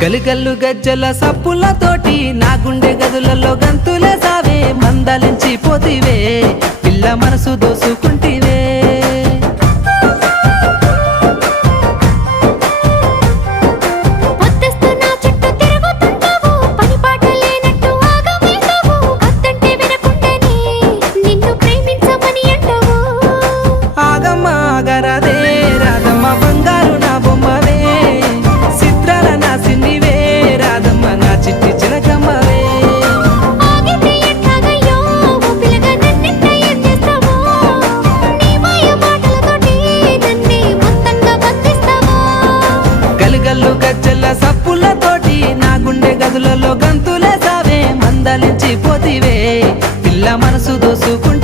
గలిగల్లు గజ్జల సప్పులతోటి నా గుండె గదులలో గంతులే సావే మందలించి పోతివే పిల్ల మనసు దోసుకుంటివే గల్లు గజ్జల సప్పులతోటి నా గుండె గదులలో గంతులే సావే మందలించి పోతివే పిల్ల మనసు దోసుకుంటే